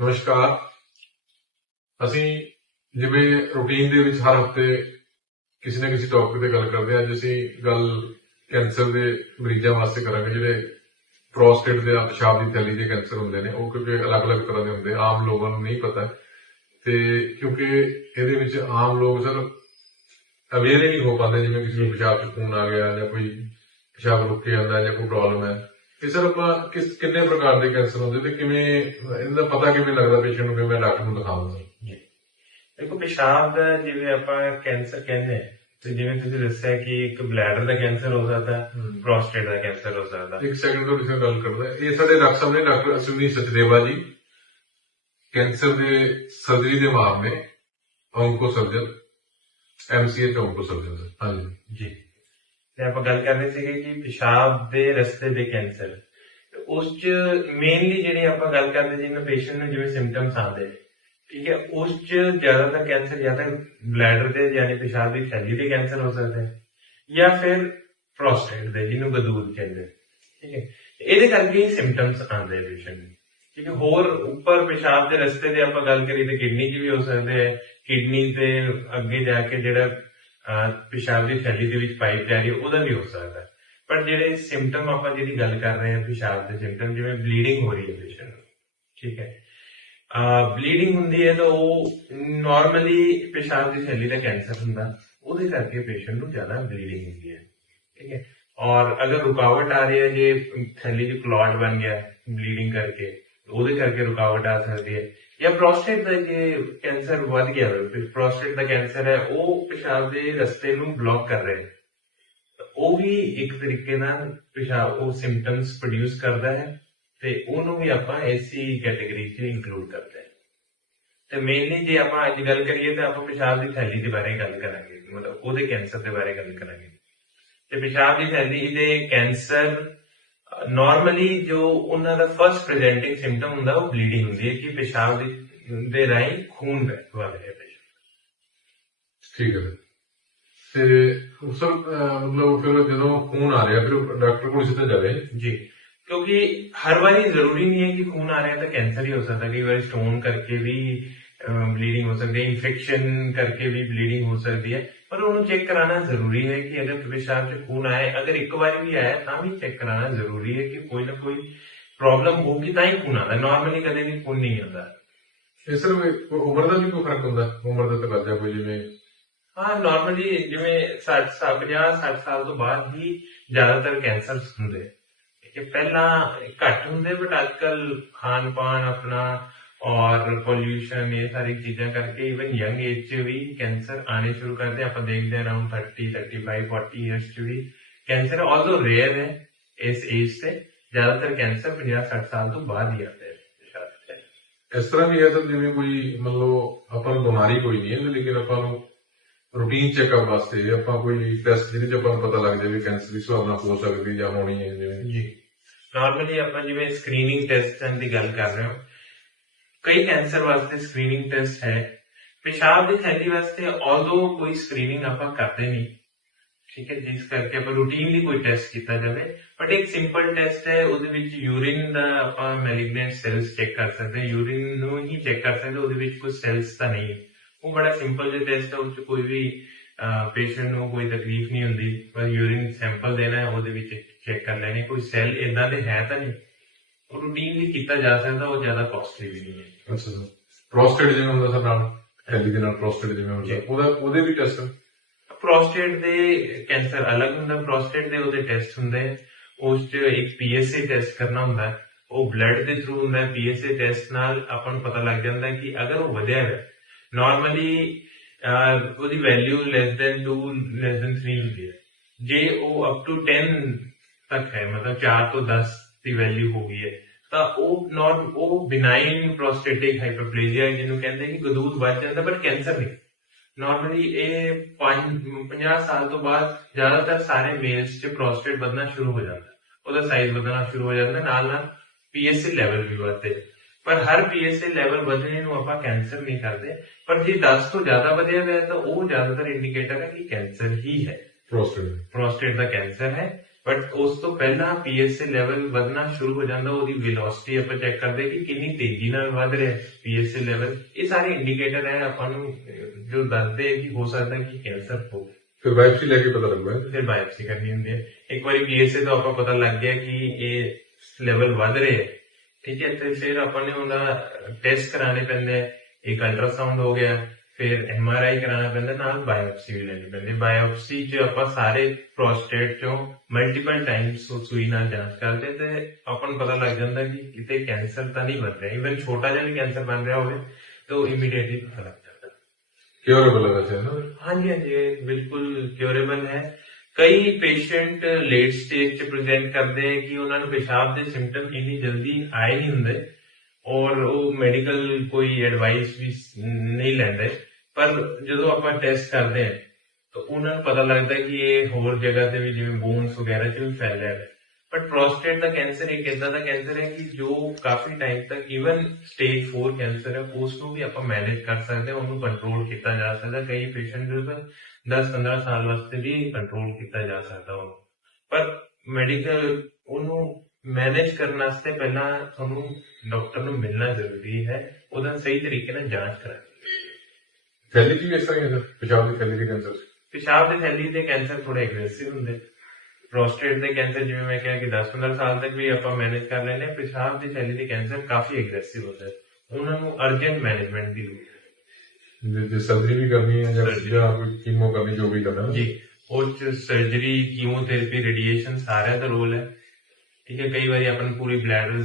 ਨਮਸਕਾਰ। ਅਸੀਂ ਜਿਵੇਂ ਰੂਟੀਨ ਦੇ ਵਿੱਚ ਹਰ ਹਫ਼ਤੇ ਕਿਸੇ ਨਾ ਕਿਸੇ ਟੌਪਿਕ ਤੇ ਗੱਲ ਕਰਦੇ ਹਾਂ, ਅੱਜ ਅਸੀਂ ਗੱਲ ਕੈਂਸਰ ਦੇ ਮਰੀਜ਼ਾਂ ਵਾਸਤੇ ਕਰਾਂਗੇ, ਜਿਹੜੇ ਪ੍ਰੋਸਟੇਟ ਦੇ ਪਿਸ਼ਾਬ ਦੀ ਥੈਲੀ ਦੇ ਕੈਂਸਰ ਹੁੰਦੇ ਨੇ, ਉਹ ਕਿਉਂਕਿ ਅਲੱਗ-ਅਲੱਗ ਤਰ੍ਹਾਂ ਦੇ ਹੁੰਦੇ, ਆਮ ਲੋਕਾਂ ਨੂੰ ਨਹੀਂ ਪਤਾ। ਤੇ ਕਿਉਂਕਿ ਇਹਦੇ ਵਿੱਚ ਆਮ ਲੋਕ ਸਰ ਅਵੇਅਰ ਹੀ ਨਹੀਂ ਹੋ ਪਾਉਂਦੇ, ਜਿਵੇਂ ਕਿਸੇ ਨੂੰ ਪਿਸ਼ਾਬ ਚ ਖੂਨ ਆ ਗਿਆ ਜਾਂ ਕੋਈ ਪਿਸ਼ਾਬ ਰੁਕ ਕੇ ਜਾਂਦਾ ਜਾਂ ਕੋਈ ਪ੍ਰੋਬਲਮ ਹੈ। ਇਹ ਸਰ ਆਪਾਂ ਕਿਸ ਕਿੰਨੇ ਪ੍ਰਕਾਰ ਦੇ ਕੈਂਸਰ ਹੁੰਦੇ ਤੇ ਕਿਵੇਂ ਇਹਦਾ ਪਤਾ ਕਿਵੇਂ ਲੱਗਦਾ ਪੇਸ਼ੈਂਟ ਨੂੰ ਕਿ ਮੈਂ ਡਾਕਟਰ ਨੂੰ ਦਿਖਾਵਾਂਗਾ ਦੇਖੋ ਪਿਸ਼ਾਬ ਦਾ ਜਿਵੇਂ ਆਪਾਂ ਕੈਂਸਰ ਕਹਿੰਦੇ ਤੇ ਜਿਵੇਂ ਤੁਸੀਂ ਦੱਸਿਆ ਕਿ ਇੱਕ ਬਲੈਡਰ ਦਾ ਕੈਂਸਰ ਹੋ ਸਕਦਾ ਪ੍ਰੋਸਟੇਟ ਦਾ ਕੈਂਸਰ ਹੋ ਸਕਦਾ। ਇੱਕ ਸੈਕਿੰਡ ਤੋਂ ਕਿਸੇ ਗੱਲ ਕਰਦਾ। ਇਹ ਸਾਡੇ ਡਾਕਟਰ ਸਾਹਿਬ ਨੇ ਡਾਕਟਰ ਅਸ਼ਵਨੀ ਸਚਦੇਵਾ ਜੀ ਕੈਂਸਰ ਦੇ ਸਰਜਰੀ ਦੇ ਮਾਮਲੇ onco surgeon MCA onco surgeon ਹਾਂਜੀ। ਜੀ। ਤੇ ਆਪਾਂ ਗੱਲ ਕਰ ਰਹੇ ਸੀਗੇ ਕਿ ਪਿਸ਼ਾਬ ਦੇ ਰਸਤੇ ਦੇ ਕੈਂਸਰ। ਉਸ ਚ ਮੇਨਲੀ ਜਿਹੜੇ ਆਪਾਂ ਗੱਲ ਕਰਦੇ ਜਿਵੇਂ ਪੇਸ਼ੈਂਟ ਨੂੰ ਜਿਵੇਂ ਸਿੰਪਟਮਸ ਆਉਂਦੇ ਠੀਕ ਹੈ, ਉਸ ਚ ਜ਼ਿਆਦਾਤਰ ਕੈਂਸਰ ਜਾਂ ਤਾਂ ਬਲੈਡਰ ਦੇ ਯਾਨੀ ਪਿਸ਼ਾਬ ਦੀ ਥੈਲੀ ਦੇ ਕੈਂਸਰ ਹੋ ਸਕਦੇ ਜਾਂ ਫਿਰ ਪ੍ਰੋਸਟੇਟ ਦੇ, ਜਿਹਨੂੰ ਗਦੂਦ ਕਹਿੰਦੇ ਠੀਕ ਹੈ। ਇਹਦੇ ਕਰਕੇ ਹੀ ਸਿੰਪਟਮਸ ਆਉਂਦੇ ਪੇਸ਼ੈਂਟ ਨੂੰ। ਠੀਕ ਹੈ, ਹੋਰ ਉੱਪਰ ਪਿਸ਼ਾਬ ਦੇ ਰਸਤੇ ਦੇ ਆਪਾਂ ਗੱਲ ਕਰੀਏ ਤਾਂ ਕਿਡਨੀ 'ਚ ਵੀ ਹੋ ਸਕਦੇ ਹੈ ਕਿਡਨੀ ਤੇ ਅੱਗੇ ਜਾ ਕੇ ਜਿਹੜਾ ਪਿਸ਼ਾਬ ਦੀ ਥੈਲੀ ਦੇ ਵਿੱਚ ਪਾਈਪ ਜਾ ਰਹੀ ਹੈ, ਉਹਦਾ ਵੀ ਹੋ ਸਕਦਾ ਹੈ। ਪਰ ਜਿਹੜੇ ਸਿੰਪਟਮ ਆਪਾਂ ਜਿਹੜੀ ਗੱਲ ਕਰ ਰਹੇ ਹਾਂ ਪਿਸ਼ਾਬ ਦੇ ਸਿੰਪਟਮ ਜਿਵੇਂ ਬਲੀਡਿੰਗ ਹੋ ਰਹੀ ਹੈ ਪੇਸ਼ੈਂਟ ਨੂੰ, ਠੀਕ ਹੈ ਬਲੀਡਿੰਗ ਹੁੰਦੀ ਹੈ ਤਾਂ ਉਹ ਨਾਰਮਲੀ ਪਿਸ਼ਾਬ ਦੀ ਥੈਲੀ ਦਾ ਕੈਂਸਰ ਹੁੰਦਾ, ਉਹਦੇ ਕਰਕੇ ਪੇਸ਼ੈਂਟ ਨੂੰ ਜ਼ਿਆਦਾ ਬਲੀਡਿੰਗ ਹੁੰਦੀ ਹੈ, ਠੀਕ ਹੈ ਔਰ ਅਗਰ ਰੁਕਾਵਟ ਆ ਰਹੀ ਹੈ, ਜੇ ਥੈਲੀ 'ਚ ਕਲੌਟ ਬਣ ਗਿਆ ਬਲੀਡਿੰਗ ਕਰਕੇ ਉਹਦੇ ਕਰਕੇ ਰੁਕਾਵਟ ਆ ਸਕਦੀ ਹੈ। ਜਾਂ ਪ੍ਰੋਸਟੇਟ ਦਾ ਜੇ ਕੈਂਸਰ ਵੱਧ ਗਿਆ ਹੋਵੇ ਪ੍ਰੋਸਟੇਟ ਦਾ ਕੈਂਸਰ ਹੈ, ਉਹ ਪਿਸ਼ਾਬ ਦੇ ਰਸਤੇ ਨੂੰ ਬਲੌਕ ਕਰ ਰਿਹਾ ਹੈ। ਉਹ ਵੀ ਇੱਕ ਤਰੀਕੇ ਨਾਲ ਪਿਸ਼ਾਬ, ਉਹ ਸਿੰਪਟਮਸ ਪ੍ਰੋਡਿਊਸ ਕਰਦਾ ਹੈ ਤੇ ਉਹਨੂੰ ਵੀ ਆਪਾਂ ਐਸੀ ਕੈਟਾਗਰੀ 'ਚ ਇਨਕਲੂਡ ਕਰਦੇ ਹਾਂ। ਤੇ ਮੇਨਲੀ ਜੇ ਆਪਾਂ ਅੱਜ ਗੱਲ ਕਰੀਏ ਤਾਂ ਆਪਾਂ ਪਿਸ਼ਾਬ ਦੀ ਥੈਲੀ ਦੇ ਬਾਰੇ ਗੱਲ ਕਰਾਂਗੇ, ਮਤਲਬ ਉਹਦੇ ਕੈਂਸਰ ਦੇ ਬਾਰੇ ਗੱਲ ਕਰਾਂਗੇ। ਤੇ ਪਿਸ਼ਾਬ ਦੀ ਥੈਲੀ ਦੇ ਕੈਂਸਰ ਨਾਰਮਲੀ ਜੋ ਉਹਨਾਂ ਦਾ ਫਰਸਟ ਪ੍ਰੈਜ਼ੈਂਟਿੰਗ ਸਿੰਪਟਮ ਹੁੰਦਾ ਉਹ ਬਲੀਡਿੰਗ ਹੁੰਦੀ ਹੈ ਕਿ ਪਿਸ਼ਾਬ ਦੇ ਰਾਹੀਂ ਖੂਨ ਵਗ ਰਿਹਾ patient ਠੀਕ ਹੈ। ਤੇ ਉਸ ਮਤਲਬ ਫਿਰ ਜਦੋਂ ਖੂਨ ਆ ਰਿਹਾ ਫਿਰ ਡਾਕਟਰ ਕੋਲ ਸਿੱਧਾ ਜਾਵੇ। ਜੀ। ਕਿਉਂਕਿ ਹਰ ਵਾਰੀ ਜ਼ਰੂਰੀ ਨਹੀਂ ਹੈ ਕਿ ਖੂਨ ਆ ਰਿਹਾ ਤਾਂ ਕੈਂਸਰ ਹੀ ਹੋ ਸਕਦਾ। ਕਈ ਵਾਰੀ ਸਟੋਨ ਕਰਕੇ ਵੀ ਬਲੀਡਿੰਗ ਹੋ ਸਕਦੀ ਹੈ ਇਨਫੈਕਸ਼ਨ ਕਰਕੇ ਵੀ ਬਲੀਡਿੰਗ ਹੋ ਸਕਦੀ ਹੈ। ਪਰ ਉਹਨੂੰ ਚੈੱਕ ਕਰਾਉਣਾ ਜ਼ਰੂਰੀ ਹੈ ਕਿ ਅਗਰ ਪਿਸ਼ਾਬ 'ਚ ਖੂਨ ਆਇਆ ਅਗਰ ਇੱਕ ਵਾਰੀ ਵੀ ਆਇਆ ਤਾਂ ਵੀ ਚੈੱਕ ਕਰਾਉਣਾ ਜ਼ਰੂਰੀ ਹੈ ਕਿ ਕੋਈ ਨਾ ਕੋਈ ਪ੍ਰੋਬਲਮ ਹੋਊਗੀ ਤਾਂ ਹੀ ਖੂਨ ਆਉਂਦਾ। ਨਾਰਮਲੀ ਕਦੇ ਵੀ ਖੂਨ ਨਹੀਂ ਆਉਂਦਾ। ਇਹ ਸਰ ਉਮਰ ਦਾ ਵੀ ਕੋਈ ਫ਼ਰਕ ਹੁੰਦਾ? ਉਮਰ ਦਾ ਤਕੱਜਾ ਕੋਈ ਜਿਵੇਂ? ਹਾਂ ਨਾਰਮਲੀ ਜਿਵੇਂ 60 ਸਾਲ 50 60 ਸਾਲ ਤੋਂ ਬਾਅਦ ਹੀ ਜ਼ਿਆਦਾਤਰ ਕੈਂਸਰ ਹੁੰਦੇ ਕਿ ਪਹਿਲਾਂ ਘੱਟ ਹੁੰਦੇ ਬਟ ਅੱਜਕੱਲ ਖਾਣ ਪਾਣ ਆਪਣਾ ਔਰ ਪੋਲਿਊਸ਼ਨ ਇਹ ਸਾਰੀ ਚੀਜ਼ਾਂ ਕਰਕੇ ਇਵਨ ਯੰਗ ਏਜ 'ਚ ਵੀ ਕੈਂਸਰ ਆਣੇ ਸ਼ੁਰੂ ਕਰਦੇ ਆਪਾਂ ਦੇਖਦੇ ਹਾਂ ਅਰਾਊਂਡ 30 35 40 ਇਅਰਸ 'ਚ ਵੀ ਕੈਂਸਰ ਆਲਦੋ ਰੇਅਰ ਹੈ ਇਸ ਏਜ ਤੇ ਜ਼ਿਆਦਾਤਰ ਕੈਂਸਰ 50 60 ਸਾਲ ਤੋਂ ਬਾਅਦ ਹੀ ਆਉਂਦੇ ਹੈ ਇਸ ਤਰ੍ਹਾਂ ਵੀ ਹੈ ਸਰ ਜਿਵੇਂ ਕੋਈ ਮੰਨ ਲਓ ਆਪਾਂ ਨੂੰ ਬਿਮਾਰੀ ਕੋਈ ਨਹੀਂ ਹੈ ਲੇਕਿਨ ਆਪਾਂ ਨੂੰ ਰੂਟੀਨ ਚੈੱਕਅਪ ਵਾਸਤੇ ਆਪਾਂ ਕੋਈ ਟੈਸਟ ਜਿਹਦੇ ਚ ਆਪਾਂ ਨੂੰ ਪਤਾ ਲੱਗ ਜਾਵੇ ਕੈਂਸਰ ਦੀ ਸੰਭਾਵਨਾ ਹੋ ਸਕਦੀ ਜਾਂ ਹੋਣੀ ਹੈ ਜਿਵੇਂ ਜੀ। ਨਾਰਮਲੀ ਆਪਾਂ ਜਿਵੇਂ ਸਕਰੀਨਿੰਗ ਟੈਸਟਾਂ ਦੀ ਗੱਲ ਕਰ ਰਹੇ ਹਾਂ ਕਈ ਕੈਂਸਰ ਵਾਸਤੇ ਸਕਰੀਨਿੰਗ ਟੈਸਟ ਹੈ। ਪਿਸ਼ਾਬ ਦੀ ਥੈਲੀ ਵਾਸਤੇ ਆਲਦੋ ਕੋਈ ਸਕਰੀਨਿੰਗ ਆਪਾਂ ਕਰਦੇ ਨਹੀਂ, ਠੀਕ ਹੈ, ਜਿਸ ਕਰਕੇ ਆਪਾਂ ਰੂਟੀਨਲੀ ਕੋਈ ਟੈਸਟ ਕੀਤਾ ਜਾਵੇ। ਬਟ ਇੱਕ ਸਿੰਪਲ ਟੈਸਟ ਹੈ, ਉਹਦੇ ਵਿੱਚ ਯੂਰਿਨ ਦਾ ਆਪਾਂ ਮੈਲਿਗਨੈਂਟ ਸੈਲਸ ਚੈੱਕ ਕਰ ਸਕਦੇ ਹਾਂ। ਯੂਰਿਨ ਨੂੰ ਹੀ ਚੈੱਕ ਕਰ ਸਕਦੇ ਉਹਦੇ ਵਿੱਚ ਕੋਈ ਸੈਲਸ ਤਾਂ ਨਹੀਂ। ਹੈ ਉਹ ਬੜਾ ਸਿੰਪਲ ਜਿਹਾ ਟੈਸਟ ਹੈ, ਉਹ 'ਚ ਕੋਈ ਵੀ ਪੇਸ਼ੈਂਟ ਨੂੰ ਕੋਈ ਤਕਲੀਫ ਨਹੀਂ ਹੁੰਦੀ। ਬਸ ਯੂਰਿਨ ਸੈਂਪਲ ਦੇਣਾ ਹੈ, ਉਹਦੇ ਵਿੱਚ ਚੈੱਕ ਕਰ ਲੈਣੇ ਕੋਈ ਸੈੱਲ ਇਦਾਂ ਦੇ ਹੈ ਤਾਂ ਨਹੀਂ। ਉਹ ਰੂਟੀਨਲੀ ਕੀਤਾ ਜਾ ਸਕਦਾ ਉਹ ਜ਼ਿਆਦਾ ਕਾਸਟਲੀ ਵੀ ਨਹੀਂ ਹੈ ਅੱਛਾ ਸਰ ਪ੍ਰੋਸਟੇਟ ਜਿਵੇਂ ਹੁੰਦਾ ਸਰ ਨਾਲ ਹੈਲਦੀ ਦੇ ਨਾਲ ਪ੍ਰੋਸਟੇਟ ਜਿਵੇਂ ਹੁੰਦਾ। ਉਹਦਾ ਉਹਦੇ ਵੀ ਟੈਸਟ ਪ੍ਰੋਸਟੇਟ ਦੇ ਕੈਂਸਰ ਅਲੱਗ ਹੁੰਦਾ ਪ੍ਰੋਸਟੇਟ ਦੇ ਉਹਦੇ ਟੈਸਟ ਹੁੰਦੇ। ਉਸ 'ਚ ਇੱਕ ਪੀਐਸਏ ਟੈਸਟ ਕਰਨਾ ਹੁੰਦਾ। ਉਹ ਬਲੱਡ ਦੇ ਥਰੂ ਹੁੰਦਾ ਪੀਐਸਏ ਟੈਸਟ ਨਾਲ ਆਪਾਂ ਨੂੰ ਪਤਾ ਲੱਗ ਜਾਂਦਾ ਕਿ ਅਗਰ ਉਹ ਵਧਿਆ ਹੈ ਨਾਰਮਲੀ ਉਹਦੀ value less than 2 less than 3 ਹੁੰਦੀ ਹੈ ਜੇ ਉਹ ਅਪ ਟੂ 10 ਤੱਕ ਹੈ ਮਤਲਬ 4 ਤੋਂ 10 ਦੀ ਵੈਲਿਊ ਹੋ ਗਈ ਹੈ। ਤਾਂ ਉਹ ਨਾਟ ਉਹ ਬਿਨਾਈਨ ਪ੍ਰੋਸਟੇਟਿਕ ਹਾਈਪਰਪਲੇਜ਼ੀਆ ਜਿਹਨੂੰ ਕਹਿੰਦੇ ਕਿ ਗਦੂਦ ਵੱਧ ਜਾਂਦਾ ਬਟ ਕੈਂਸਰ ਨਹੀਂ। ਨਾਰਮਲੀ ਇਹ 50 ਸਾਲ ਤੋਂ ਬਾਅਦ ਜ਼ਿਆਦਾਤਰ ਸਾਰੇ ਮੇਲਸ 'ਚ ਪ੍ਰੋਸਟੇਟ ਵਧਣਾ ਸ਼ੁਰੂ ਹੋ ਜਾਂਦਾ। ਉਹਦਾ ਸਾਈਜ਼ ਵਧਣਾ ਸ਼ੁਰੂ ਹੋ ਜਾਂਦਾ ਨਾਲ ਨਾਲ ਪੀਐਸਏ ਲੈਵਲ ਵੀ ਵਧਦੇ ਪਰ ਹਰ ਪੀਐਸਏ ਲੈਵਲ ਵਧਣੇ ਨੂੰ ਆਪਾਂ ਕੈਂਸਰ ਨਹੀਂ ਕਰਦੇ। ਪਰ ਜੇ 10 ਤੋਂ ਜ਼ਿਆਦਾ ਵਧਿਆ ਹੋਇਆ ਤਾਂ ਉਹ ਜ਼ਿਆਦਾਤਰ ਇੰਡੀਕੇਟਰ ਹੈ ਕਿ ਕੈਂਸਰ ਹੀ ਹੈ। ਪ੍ਰੋਸਟੇਟ ਪ੍ਰੋਸਟੇਟ ਦਾ ਕੈਂਸਰ ਹੈ। ਬਟ ਉਸ ਤੋਂ ਪਹਿਲਾਂ ਪੀਐਸਏ ਲੈਵਲ ਵਧਣਾ ਸ਼ੁਰੂ ਹੋ ਜਾਂਦਾ ਉਹਦੀ ਵੈਲੋਸਿਟੀ ਆਪਾਂ ਚੈੱਕ ਕਰਦੇ ਕਿ ਕਿੰਨੀ ਤੇਜ਼ੀ ਨਾਲ ਵਧ ਰਿਹਾ ਹੈ ਪੀਐਸਏ ਲੈਵਲ ਇਹ ਸਾਰੇ ਇੰਡੀਕੇਟਰ ਹੈ ਆਪਾਂ ਨੂੰ ਜੋ ਦੱਸਦੇ ਕਿ ਹੋ ਸਕਦਾ ਕਿ ਕੈਂਸਰ ਹੋਵੇ ਫਿਰ ਬਾਇਪਸੀ ਲੈ ਕੇ ਪਤਾ ਲੱਗਦਾ ਫਿਰ ਬਾਇਓਪਸੀ ਕਰਨੀ ਹੁੰਦੀ ਹੈ। ਇੱਕ ਵਾਰੀ ਪੀਐਸਏ ਤੋਂ ਆਪਾਂ ਪਤਾ ਲੱਗ ਗਿਆ ਕਿ ਇਹ ਲੈਵਲ ਵਧ ਰਿਹਾ ਹੈ। ਠੀਕ ਹੈ ਤੇ ਫਿਰ ਆਪਾਂ ਨੇ ਉਹਦਾ ਟੈਸਟ ਕਰਾਣੇ ਪੈਂਦੇ ਹੈ। ਇੱਕ ਅਲਟਰਾਸਾਊਂਡ ਹੋ ਗਿਆ ਫਿਰ ਐਮਆਰਆਈ ਕਰਾਉਣਾ ਪੈਂਦਾ ਨਾਲ ਬਾਇਓਪਸੀ ਵੀ ਲੈਣੀ ਪੈਂਦੀ। ਬਾਇਓਪਸੀ 'ਚ ਆਪਾਂ ਸਾਰੇ ਪ੍ਰੋਸਟੇਟ ਚੋਂ ਮਲਟੀਪਲ ਟਾਈਮਸ ਸੂਈ ਨਾਲ ਜਾਂਚ ਕਰਦੇ ਤੇ ਆਪਾਂ ਨੂੰ ਪਤਾ ਲੱਗ ਜਾਂਦਾ ਕਿ ਕਿਤੇ ਕੈਂਸਰ ਤਾਂ ਨਹੀਂ ਬਣ ਰਿਹਾ। ਇਵਨ ਛੋਟਾ ਜਿਹਾ ਵੀ ਕੈਂਸਰ ਬਣ ਰਿਹਾ ਹੋਵੇ ਤਾਂ ਇਮੀਡੀਏਟਲੀ ਪਤਾ ਲੱਗ ਜਾਂਦਾ। ਕਿਉਰੇਬਲ ਹੈ ਨਾ? ਹਾਂਜੀ ਹਾਂਜੀ ਬਿਲਕੁਲ ਕਿਉਰੇਬਲ ਹੈ। ਕਈ ਪੇਸ਼ੈਂਟ ਲੇਟ ਸਟੇਜ 'ਚ ਪ੍ਰੈਜ਼ੈਂਟ ਕਰਦੇ ਹੈ ਕਿ ਉਹਨਾਂ ਨੂੰ ਪਿਸ਼ਾਬ ਦੇ ਸਿੰਪਟਮ ਇੰਨੀ ਜਲਦੀ ਆਏ ਨਹੀਂ ਹੁੰਦੇ ਔਰ ਉਹ ਮੈਡੀਕਲ ਕੋਈ ਐਡਵਾਈਸ ਵੀ ਨਹੀਂ ਲੈਂਦੇ। ਪਰ ਜਦੋਂ ਆਪਾਂ ਟੈਸਟ ਕਰਦੇ ਹਾਂ, ਤਾਂ ਉਹਨਾਂ ਨੂੰ ਪਤਾ ਲੱਗਦਾ ਕਿ ਇਹ ਹੋਰ ਜਗ੍ਹਾ ਤੇ ਵੀ ਜਿਵੇਂ ਬੋਨਸ ਵਗੈਰਾ 'ਚ ਵੀ ਫੈਲਿਆ ਹੈ। ਬਟ ਪ੍ਰੋਸਟੇਟ ਦਾ ਕੈਂਸਰ ਇੱਕ ਇਦਾਂ ਦਾ ਕੈਂਸਰ ਹੈ ਕਿ ਜੋ ਕਾਫੀ ਟਾਈਮ ਤੱਕ ਇਵਨ ਸਟੇਜ 4 ਕੈਂਸਰ ਹੈ ਉਸ ਨੂੰ ਵੀ ਆਪਾਂ ਮੈਨੇਜ ਕਰ ਸਕਦੇ ਹਾਂ, ਉਹਨੂੰ ਕੰਟਰੋਲ ਕੀਤਾ ਜਾ ਸਕਦਾ, ਕਈ ਪੇਸ਼ੈਂਟ ਦੇ ਤਾਂ 10-15 ਸਾਲ ਵਾਸਤੇ ਵੀ ਕੰਟਰੋਲ ਕੀਤਾ ਜਾ ਸਕਦਾ ਉਹਨੂੰ। ਪਰ ਮੈਡੀਕਲ ਉਹਨੂੰ ਮੈਨੇਜ ਕਰਨ ਵਾਸਤੇ ਪਹਿਲਾਂ ਤੁਹਾਨੂੰ ਡਾਕਟਰ ਨੂੰ ਮਿਲਣਾ ਜ਼ਰੂਰੀ ਹੈ, ਉਹਦਾ ਸਹੀ ਤਰੀਕੇ ਨਾਲ ਜਾਂਚ ਕਰਾਣੀ ਥੈਲੀ ਵੀ ਇਸ ਤਰ੍ਹਾਂ ਹੀ ਹੈ ਸਰ ਪਿਸ਼ਾਬ ਦੀ ਥੈਲੀ ਦੀ ਕੈਂਸਰ। ਪਿਸ਼ਾਬ ਦੇ ਥੈਲੀ ਦੇ ਕੈਂਸਰ ਥੋੜੇ ਐਗਰੈਸਿਵ ਹੁੰਦੇ। ਪ੍ਰੋਸਟੇਟ ਦੇ ਕੈਂਸਰ ਜਿਵੇਂ ਮੈਂ ਕਿਹਾ ਕਿ 10-15 ਸਾਲ ਤੱਕ ਵੀ ਆਪਾਂ ਮੈਨੇਜ ਕਰ ਹਾਂ ਪਿਸ਼ਾਬ ਦੀ ਥੈਲੀ ਦੇ ਕੈਂਸਰ ਕਾਫੀ ਐਗਰੈਸਿਵ ਹੁੰਦੇ ਉਹਨਾਂ ਨੂੰ ਅਰਜੈਂਟ ਮੈਨੇਜਮੈਂਟ ਦੀ ਲੋੜ ਹੈ। ਜੇ ਸਰਜਰੀ ਵੀ ਕਰਨੀ ਹੈ ਜਾਂ ਕੋਈ ਕੀਮੋ ਕਰਨੀ ਜੋ ਵੀ ਕਰਨਾ। ਜੀ ਉਹ ਚ ਸਰਜਰੀ ਕੀਮੋਥੈਰੇਪੀ ਰੇਡੀਏਸ਼ਨ ਸਾਰਿਆਂ ਦਾ ਰੋਲ ਹੈ। ਠੀਕ ਹੈ ਕਈ ਵਾਰੀ ਆਪਾਂ ਪੂਰੀ ਬਲੈਡਰ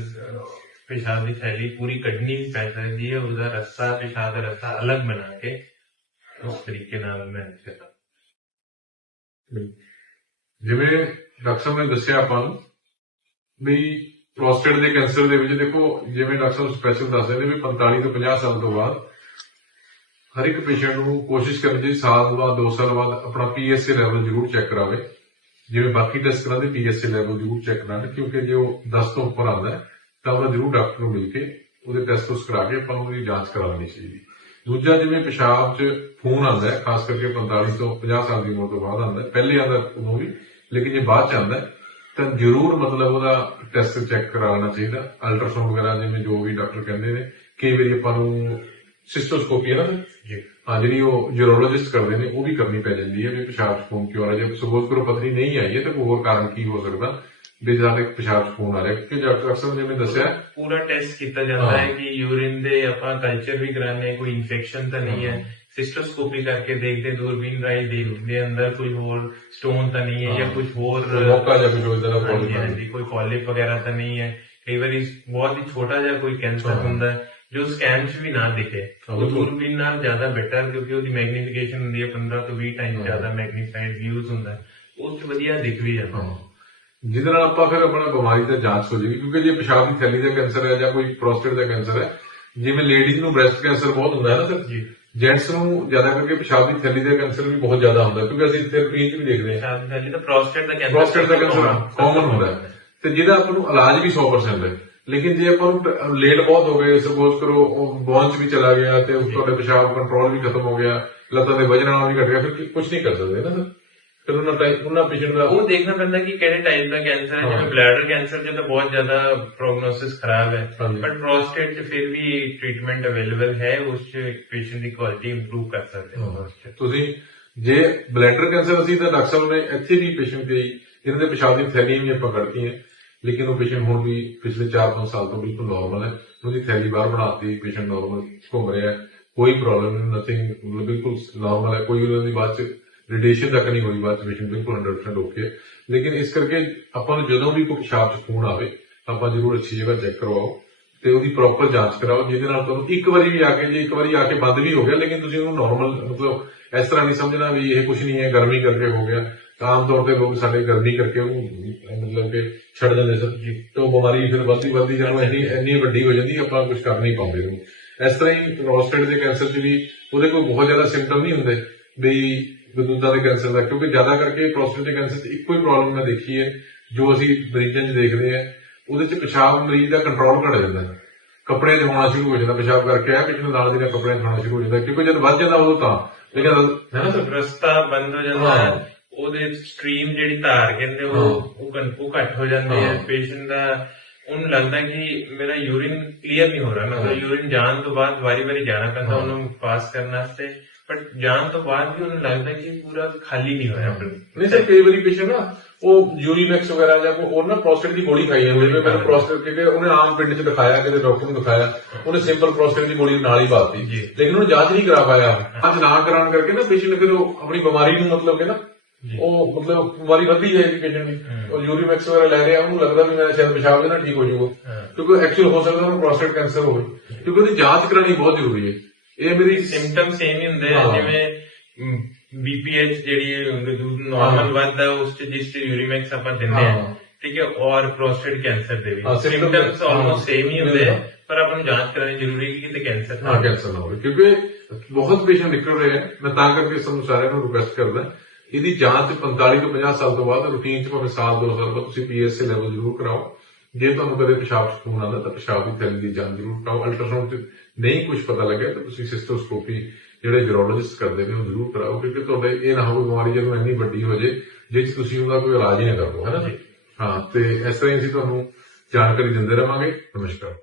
ਪਿਸ਼ਾਬ ਦੀ ਥੈਲੀ ਪੂਰੀ ਕੱਢਣੀ ਪੈ ਸਕਦੀ ਹੈ ਉਹਦਾ ਰੱਸਾ ਪਿਸ਼ਾਬ ਦਾ ਰੱਸਾ ਅਲੱਗ ਬਣਾ ਕੇ ਉਸ ਤਰੀਕੇ ਨਾਲ ਮੈਨੇਜ ਕਰਨਾ ਜਿਵੇਂ ਡਾਕਟਰ ਸਾਹਿਬ ਨੇ ਦੱਸਿਆ ਆਪਾਂ ਨੂੰ ਵੀ ਪ੍ਰੋਸਟੇਟ ਦੇ ਕੈਂਸਰ ਦੇ ਵਿੱਚ ਦੇਖੋ ਜਿਵੇਂ ਡਾਕਟਰ ਸਾਹਿਬ ਸਪੈਸ਼ਲ ਦੱਸਦੇ ਨੇ ਵੀ 45 ਤੋਂ 50 ਸਾਲ ਤੋਂ ਬਾਅਦ ਹਰ ਇੱਕ ਪੇਸ਼ੈਂਟ ਨੂੰ ਕੋਸ਼ਿਸ਼ ਕਰਨੀ ਚਾਹੀਦੀ ਸਾਲ ਬਾਅਦ 2 ਸਾਲ ਬਾਅਦ ਆਪਣਾ ਪੀਐਸਏ ਲੈਵਲ ਜ਼ਰੂਰ ਚੈੱਕ ਕਰਾਵੇ। ਜਿਵੇਂ ਬਾਕੀ ਟੈਸਟ ਕਰਾਉਂਦੇ ਪੀਐਸਏ ਲੈਵਲ ਜ਼ਰੂਰ ਚੈੱਕ ਕਰਾਵੇ ਕਿਉਂਕਿ ਜੇ ਉਹ 10 ਤੋਂ ਉੱਪਰ ਆਉਂਦਾ ਹੈ, ਤਾਂ ਉਹਦਾ ਜ਼ਰੂਰ ਡਾਕਟਰ ਨੂੰ ਮਿਲ ਕੇ ਉਹਦੇ ਟੈਸਟ ਉਸ ਕਰਾ ਕੇ ਆਪਾਂ ਨੂੰ ਉਹਦੀ ਜਾਂਚ ਕਰਾਉਣੀ ਚਾਹੀਦੀ ਦੂਜਾ ਜਿਵੇਂ ਪਿਸ਼ਾਬ 'ਚ ਖੂਨ ਆਉਂਦਾ ਹੈ ਖਾਸ ਕਰਕੇ 45 ਤੋਂ 50 ਸਾਲ ਦੀ ਉਮਰ ਤੋਂ ਬਾਅਦ ਆਉਂਦਾ ਪਹਿਲੇ ਆਉਂਦਾ ਉਦੋਂ ਵੀ ਲੇਕਿਨ ਜੇ ਬਾਅਦ 'ਚ ਆਉਂਦਾ ਤਾਂ ਜ਼ਰੂਰ ਮਤਲਬ ਉਹਦਾ ਟੈਸਟ ਚੈੱਕ ਕਰਾਉਣਾ ਚਾਹੀਦਾ ਅਲਟਰਾਸਾਊਂਡ ਵਗੈਰਾ ਜਿਵੇਂ ਜੋ ਵੀ ਡਾਕਟਰ ਕਹਿੰਦੇ ਨੇ ਕਈ ਵਾਰੀ ਆਪਾਂ ਨੂੰ ਸਿਸਟੋਸਕੋਪੀ ਹੈ ਨਾ? ਜੀ। ਹਾਂ ਜਿਹੜੀ ਉਹ ਜੂਰੋਲੋਜਿਸਟ ਕਰਦੇ ਨੇ ਉਹ ਵੀ ਕਰਨੀ ਪੈ ਜਾਂਦੀ ਹੈ ਵੀ ਪਿਸ਼ਾਬ 'ਚ ਖੂਨ ਕਿਉਂ ਆ ਰਿਹਾ ਜੇ ਸਪੋਜ਼ ਕਰੋ ਪਤਨੀ ਨਹੀਂ ਆਈ ਹੈ ਤਾਂ ਹੋਰ ਕਾਰਨ ਕੀ ਹੋ ਸਕਦਾ? ਵੀ ਸਾਡੇ ਪਿਸ਼ਾਬ 'ਚ ਖੂਨ ਆ ਰਿਹਾ ਕਿਉਂਕਿ ਡਾਕਟਰ ਅਕਸਰ ਜਿਵੇਂ ਦੱਸਿਆ ਪੂਰਾ ਟੈਸਟ ਕੀਤਾ ਜਾਂਦਾ ਹਾਂ। ਕਿ ਯੂਰਿਨ ਦੇ ਆਪਾਂ ਕਲਚਰ ਵੀ ਕਰਾਉਂਦੇ ਹਾਂ ਕੋਈ ਇਨਫੈਕਸ਼ਨ ਤਾਂ ਨਹੀਂ ਹੈ ਸਿਸਟੋਸਕੋਪੀ ਕਰਕੇ ਦੇਖਦੇ ਦੂਰਬੀਨ ਰਾਈ ਦੇਖਦੇ ਅੰਦਰ ਕੋਈ ਹੋਰ ਸਟੋਨ ਤਾਂ ਨਹੀਂ ਹੈ ਜਾਂ। ਕੁਝ ਹੋਰ ਮੌਕਾ ਜਾਂ ਹਾਂਜੀ ਪ੍ਰੋਬਲਮ ਹਾਂਜੀ ਕੋਈ ਪੋਲਿਪ ਵਗੈਰਾ ਤਾਂ ਨਹੀਂ ਹੈ ਕਈ ਵਾਰੀ ਬਹੁਤ ਹੀ ਛੋਟਾ ਜਿਹਾ ਕੋਈ ਕੈਂਸਰ। ਹੁੰਦਾ ਹੈ ਜੋ ਸਕੈਨ 'ਚ ਵੀ ਨਾ ਦਿਖੇ ਉਹ। ਦੂਰਬੀਨ ਨਾਲ ਜ਼ਿਆਦਾ ਬੈਟਰ ਕਿਉਂਕਿ ਉਹਦੀ ਮੈਗਨੀਫਿਕੇਸ਼ਨ ਹੁੰਦੀ ਹੈ 15 ਤੋਂ 20 ਟਾਈਮ। ਜ਼ਿਆਦਾ ਮੈਗਨੀਫਾਈਡ ਵਿਊਜ਼ ਹੁੰਦਾ ਉਸ 'ਚ ਵਧੀਆ ਦਿਖ ਵੀ ਜਾਂਦਾ ਜਿਹਦੇ ਨਾਲ ਆਪਾਂ ਫਿਰ ਆਪਣਾ ਬਿਮਾਰੀ ਦਾ ਜਾਂਚ ਹੋ ਜਾਏਗੀ ਕਿਉਂਕਿ ਜੇ ਪਿਸ਼ਾਬ ਦੀ ਥੈਲੀ ਦਾ ਕੈਂਸਰ ਹੈ ਜਾਂ ਕੋਈ ਪ੍ਰੋਸਟੇਟ ਦਾ ਕੈਂਸਰ ਹੈ ਜਿਵੇਂ ਲੇਡੀਜ਼ ਨੂੰ ਬ੍ਰੈਸਟ ਕੈਂਸਰ ਬਹੁਤ ਹੁੰਦਾ ਹੈ ਨਾ ਸਰ ਜੀ। ਜੈਂਟਸ ਨੂੰ ਜ਼ਿਆਦਾ ਕਰਕੇ ਪਿਸ਼ਾਬ ਦੀ ਥੈਲੀ ਦਾ ਕੈਂਸਰ ਵੀ ਬਹੁਤ ਜ਼ਿਆਦਾ ਹੁੰਦਾ ਕਿਉਂਕਿ ਅਸੀਂ ਰੂਟੀਨ 'ਚ ਵੀ ਦੇਖਦੇ ਹਾਂ। ਪਹਿਲੇ ਤਾਂ ਪ੍ਰੋਸਟੇਟ ਦਾ ਕੈਂਸਰ ਪ੍ਰੋਸਟੇਟ ਦਾ ਕੈਂਸਰ ਕਾਮਨ ਹੁੰਦਾ ਹੈ। ਤੇ ਜਿਹਦਾ ਆਪਾਂ ਨੂੰ ਇਲਾਜ ਵੀ 100% ਹੈ। ਲੇਕਿਨ ਜੇ ਆਪਾਂ ਨੂੰ ਲੇਟ ਬਹੁਤ ਹੋ ਗਏ ਸਪੋਜ਼ ਕਰੋ ਉਹ ਬੌਂਚ ਵੀ ਚਲਾ ਗਿਆ ਤੇ ਉਸ ਤੁਹਾਡੇ ਪਿਸ਼ਾਬ ਕੰਟਰੋਲ ਵੀ ਖਤਮ ਹੋ ਗਿਆ ਲੱਤਾਂ ਦੇ ਵਜਨ ਨਾਲ ਵੀ ਘਟ ਗਿਆ ਫਿਰ ਕੁਝ ਨਹੀਂ ਕਰ ਸਕਦੇ ਨਾ ਸਰ ਫਿਰ ਉਹਨਾਂ ਟਾਈਮ ਉਹਨਾਂ ਪੇਸ਼ੈਂਟ ਦਾ ਉਹ ਦੇਖਣਾ ਪੈਂਦਾ ਕਿ ਕਿਹੜੇ ਟਾਈਪ ਦਾ ਕੈਂਸਰ ਹੈ। ਜਿਵੇਂ ਬਲੈਡਰ ਕੈਂਸਰ ਚ ਤਾਂ ਬਹੁਤ ਜ਼ਿਆਦਾ ਪ੍ਰੋਗਨੋਸਿਸ ਖਰਾਬ ਹੈ। ਬਟ ਪ੍ਰੋਸਟੇਟ ਚ ਫਿਰ ਵੀ ਟ੍ਰੀਟਮੈਂਟ ਅਵੇਲੇਬਲ ਹੈ ਉਸ ਚ ਪੇਸ਼ੈਂਟ ਦੀ ਕੁਆਲਿਟੀ ਇੰਪਰੂਵ ਕਰ ਸਕਦੇ ਹਾਂ। ਤੁਸੀਂ ਜੇ ਬਲੈਡਰ ਕੈਂਸਰ ਅਸੀਂ ਤਾਂ ਡਾਕਟਰ ਸਾਹਿਬ ਨੇ ਇੱਥੇ ਵੀ ਪੇਸ਼ੈਂਟ ਗਈ ਜਿਨ੍ਹਾਂ ਦੇ ਪਿਸ਼ਾਬ ਦੀ ਥੈਲੀ ਵੀ ਆਪਾਂ ਕੱਢਤੀ ਹੈ ਲੇਕਿਨ ਉਹ ਪੇਸ਼ੈਂਟ ਹੁਣ ਵੀ ਪਿਛਲੇ 4-5 ਸਾਲ ਤੋਂ ਬਿਲਕੁਲ ਨਾਰਮਲ ਹੈ। ਉਹਦੀ ਥੈਲੀ ਬਾਹਰ ਬਣਾਤੀ ਪੇਸ਼ੈਂਟ ਨਾਰਮਲ ਘੁੰਮ ਰਿਹਾ ਹੈ। ਕੋਈ ਪ੍ਰੋਬਲਮ ਨਹੀਂ ਨਥਿੰਗ ਬਿਲਕੁਲ ਨਾਰਮਲ ਹੈ। ਕੋਈ ਉਹਨਾਂ ਦੀ ਬਾਅਦ ਚ ਰੇਡੀਏਸ਼ਨ ਤੱਕ ਨਹੀਂ ਹੋਈ, ਬਾਅਦ ਚ ਬਿਲਕੁਲ 100% ਓਕੇ ਲੇਕਿਨ ਇਸ ਕਰਕੇ ਆਪਾਂ ਨੂੰ ਜਦੋਂ ਵੀ ਕੋਈ ਪਿਸ਼ਾਬ ਚ ਖੂਨ ਆਵੇ, ਆਪਾਂ ਜ਼ਰੂਰ ਅੱਛੀ ਜਗ੍ਹਾ ਚੈੱਕ ਕਰਵਾਓ ਤੇ ਉਹਦੀ ਪ੍ਰੋਪਰ ਜਾਂਚ ਕਰਾਓ, ਜਿਹਦੇ ਨਾਲ ਤੁਹਾਨੂੰ ਇੱਕ ਵਾਰੀ ਵੀ ਆ ਕੇ, ਜੇ ਇੱਕ ਵਾਰੀ ਆ ਕੇ ਬੰਦ ਵੀ ਹੋ ਗਿਆ, ਲੇਕਿਨ ਤੁਸੀਂ ਉਹਨੂੰ ਨਾਰਮਲ ਮਤਲਬ ਇਸ ਤਰ੍ਹਾਂ ਨਹੀਂ ਸਮਝਣਾ ਵੀ ਇਹ ਕੁਝ ਨਹੀਂ ਹੈ, ਗਰਮੀ ਕਰਕੇ ਹੋ ਗਿਆ। ਆਮ ਤੌਰ ਤੇ ਲੋਕ ਸਾਡੇ ਗਰਮੀ ਕਰਕੇ ਉਹਨੂੰ, ਮਤਲਬ ਕਿ ਛੱਡ ਦਿੰਦੇ ਸਨ। ਜੀ, ਤੇ ਉਹ ਬਿਮਾਰੀ ਫਿਰ ਵੱਧਦੀ ਵੱਧਦੀ ਜਦੋਂ ਇੰਨੀ ਇੰਨੀ ਵੱਡੀ ਹੋ ਜਾਂਦੀ, ਆਪਾਂ ਕੁਝ ਕਰ ਨਹੀਂ ਪਾਉਂਦੇ ਉਹਨੂੰ। ਇਸ ਤਰ੍ਹਾਂ ਹੀ ਪ੍ਰੋਸਟੇਟ ਦੇ ਕੈਂਸਰ 'ਚ ਵੀ ਉਹਦੇ ਕੋਈ ਬਹੁਤ ਜ਼ਿਆਦਾ ਸਿੰਪਟਮ ਨਹੀਂ ਹੁੰਦੇ ਵੀ ਗਦੂਦਾਂ ਦੇ ਕੈਂਸਰ ਦਾ ਕਿਉਂਕਿ ਜ਼ਿਆਦਾ ਕਰਕੇ ਪ੍ਰੋਸਟੇਟ ਦੇ ਕੈਂਸਰ 'ਚ ਇੱਕੋ ਹੀ ਪ੍ਰੋਬਲਮ ਮੈਂ ਦੇਖੀ ਹੈ ਜੋ ਅਸੀਂ ਮਰੀਜ਼ਾਂ 'ਚ ਦੇਖਦੇ ਆ ਉਹਦੇ 'ਚ ਪਿਸ਼ਾਬ ਮਰੀਜ਼ ਦਾ ਕੰਟਰੋਲ ਘਟ ਜਾਂਦਾ 'ਚ ਹੋਣਾ ਸ਼ੁਰੂ ਹੋ ਜਾਂਦਾ ਪਿਸ਼ਾਬ ਕਰਕੇ ਆ ਪਿਛਲੇ ਨਾਲ ਦੀ 'ਚ ਹੋਣਾ ਸ਼ੁਰੂ ਹੋ ਜਾਂਦਾ ਕਿਉਂਕਿ ਜਦ ਵੱਧ ਜਾਂਦਾ ਉਦੋਂ ਤਾਂ ਲੇਕਿਨ ਹੈ ਨਾ ਰਸਤਾ ਬੰਦ ਹੋ ਜਾਂਦਾ ਹੈ। ਉਹਦੇ ਸਟ੍ਰੀਮ ਜਿਹੜੀ ਧਾਰ ਕਹਿੰਦੇ। ਉਹ ਉਹ ਉਹ ਘੱਟ ਹੋ ਜਾਂਦੀ ਹੈ। ਪੇਸ਼ੈਂਟ ਦਾ ਉਹਨੂੰ ਲੱਗਦਾ ਕਿ ਮੇਰਾ ਯੂਰਿਨ ਕਲੀਅਰ ਨਹੀਂ ਹੋ ਰਿਹਾ। ਮਤਲਬ ਯੂਰਿਨ ਜਾਣ ਤੋਂ ਬਾਅਦ ਵਾਰੀ-ਵਾਰੀ ਜਾਣਾ ਪੈਂਦਾ। ਉਹਨੂੰ ਪਾਸ ਕਰਨ ਵਾਸਤੇ ਬਟ ਜਾਣ ਤੋਂ ਬਾਅਦ ਵੀ ਉਹਨੂੰ ਲੱਗਦਾ ਕਿ ਪੂਰਾ ਖਾਲੀ ਨਹੀਂ ਹੋਇਆ ਆਪਣਾ। ਨਹੀਂ ਸਰ ਕਈ ਵਾਰੀ ਪੇਸ਼ੈਂਟ ਨਾ ਉਹ ਯੂਰੀਮੈਕਸ ਵਗੈਰਾ ਜਾਂ ਕੋਈ ਹੋਰ ਨਾ ਪ੍ਰੋਸਟੇਟ ਦੀ ਗੋਲੀ ਖਾਈ ਜਾਂਦੇ ਨੇ। ਮੈਨੂੰ ਪ੍ਰੋਸਟੇਟ ਕਿਤੇ ਉਹਨੇ ਆਮ ਪਿੰਡ 'ਚ ਦਿਖਾਇਆ ਕਿਤੇ ਡਾਕਟਰ ਨੂੰ ਦਿਖਾਇਆ। ਉਹਨੇ ਸਿੰਪਲ ਪ੍ਰੋਸਟੇਟ ਦੀ ਗੋਲੀ ਨਾਲ ਹੀ ਪਾਤੀ। ਲੇਕਿਨ ਉਹਨੇ ਜਾਂਚ ਨਹੀਂ ਕਰਾ ਪਾਇਆ ਜਾਂਚ ਨਾ ਕਰਾਉਣ ਕਰਕੇ ਨਾ ਪੇਸ਼ੈਂਟ ਫਿਰ ਉਹ ਆਪਣੀ ਬਿਮਾਰੀ ਨੂੰ ਮਤਲਬ ਕਿ ਨਾ। ਉਹ ਮਤਲਬ ਬਿਮਾਰੀ ਵੱਧਦੀ ਜਾਏਗੀ ਪੇਸ਼ੈਂਟ ਦੀ। ਉਹ ਯੂਰੀਮੈਕਸ ਵਗੈਰਾ ਲੈ ਰਿਹਾ ਉਹਨੂੰ ਲੱਗਦਾ ਵੀ ਮੇਰਾ ਸ਼ਾਇਦ ਪਿਸ਼ਾਬ ਦੇ ਨਾਲ ਠੀਕ ਹੋ ਜਾਊਗਾ। ਕਿਉਂਕਿ ਐਕਚੁਅਲ ਹੋ ਸਕਦਾ ਉਹਨੂੰ ਪ੍ਰੋਸਟੇਟ ਕੈਂਸਰ ਹੋਵੇ। ਕਿਉਂਕਿ ਉਹਦੀ ਜਾਂਚ ਕਰਾਉਣੀ ਬਹੁਤ ਜ਼ਰੂਰੀ ਹੈ। ਇਹ ਮੇਰੀ ਸਿੰਪਟਮ ਸੇਮ ਹੀ ਹੁੰਦੇ ਆ ਹਾਂ। ਜਿਵੇਂ ਬੀਪੀਐਚ ਜਿਹੜੀ ਨਾਰਮਲ ਵੱਧਦਾ ਉਸ ਚ ਜਿਸ ਚ ਯੂਰੀਮੈਕਸ ਆਪਾਂ ਦਿੰਦੇ ਹਾਂ। ਆ ਠੀਕ ਹੈ ਔਰ ਪ੍ਰੋਸਟੇਟ ਕੈਂਸਰ ਦੇ ਵੀ ਹਾਂ, symptoms- ਸਿੰਪਟਮਸ ਹਾਂ। ਆਲਮੋਸਟ ਸੇਮ ਹੀ ਹੁੰਦੇ ਆ ਹਾਂ। ਪਰ ਆਪਾਂ ਨੂੰ ਜਾਂਚ ਕਰਾਉਣੀ ਜ਼ਰੂਰੀ ਹੈ ਕਿ ਕਿਤੇ ਕੈਂਸਰ ਹਾਂ ਕੈਂਸਰ ਨਾ ਹੋਵੇ ਕਿਉਂਕਿ ਬਹੁਤ ਪੇਸ਼ੈਂਟ ਨਿਕਲ ਰਹੇ ਹਨ ਮੈਂ ਤਾਂ ਕਰਕੇ ਤੁਹਾਨੂੰ ਸਾਰਿਆਂ ਨੂੰ ਰਿਕੁਐਸਟ ਕਰਦਾ ਇਹਦੀ ਜਾਂਚ 45 ਤੋਂ 50 ਸਾਲ ਤੋਂ ਬਾਅਦ ਰੂਟੀਨ ਚ ਭਾਵੇਂ ਸਾਲ ਦੋ ਸਾਲ ਬਾਅਦ ਤੁਸੀਂ ਪੀਐਸਏ ਲੈਵਲ ਜ਼ਰੂਰ ਕਰਾਓ ਜੇ ਤੁਹਾਨੂੰ ਕਦੇ ਪਿਸ਼ਾਬ ਚ ਖੂਨ ਆਉਂਦਾ ਤਾਂ ਪਿਸ਼ਾਬ ਦੀ ਥੈਲੀ ਦੀ ਜਾਂਚ ਜ਼ਰੂਰ ਕਰਾਓ ਅਲਟਰਾਸਾਊਂਡ ਨਹੀਂ ਕੁਝ ਪਤਾ ਲੱਗਿਆ ਤਾਂ ਤੁਸੀਂ ਸਿਸਟੋਸਕੋਪੀ ਜਿਹੜੇ ਜੂਰੋਲੋਜਿਸਟ ਕਰਦੇ ਨੇ ਉਹ ਜ਼ਰੂਰ ਕਰਾਓ ਕਿਉਂਕਿ ਤੁਹਾਡੇ ਇਹ ਨਾ ਹੋਵੇ ਬਿਮਾਰੀ ਜਦੋਂ ਇੰਨੀ ਵੱਡੀ ਹੋ ਜੇ ਜਿਸ ਤੁਸੀਂ ਉਹਦਾ ਕੋਈ ਇਲਾਜ ਹੀ ਨਾ ਕਰੋ ਹੈ ਨਾ ਜੀ। ਹਾਂ ਤੇ ਇਸ ਤਰ੍ਹਾਂ ਹੀ ਅਸੀਂ ਤੁਹਾਨੂੰ ਜਾਣਕਾਰੀ ਦਿੰਦੇ ਰਵਾਂਗੇ ਨਮਸਕਾਰ।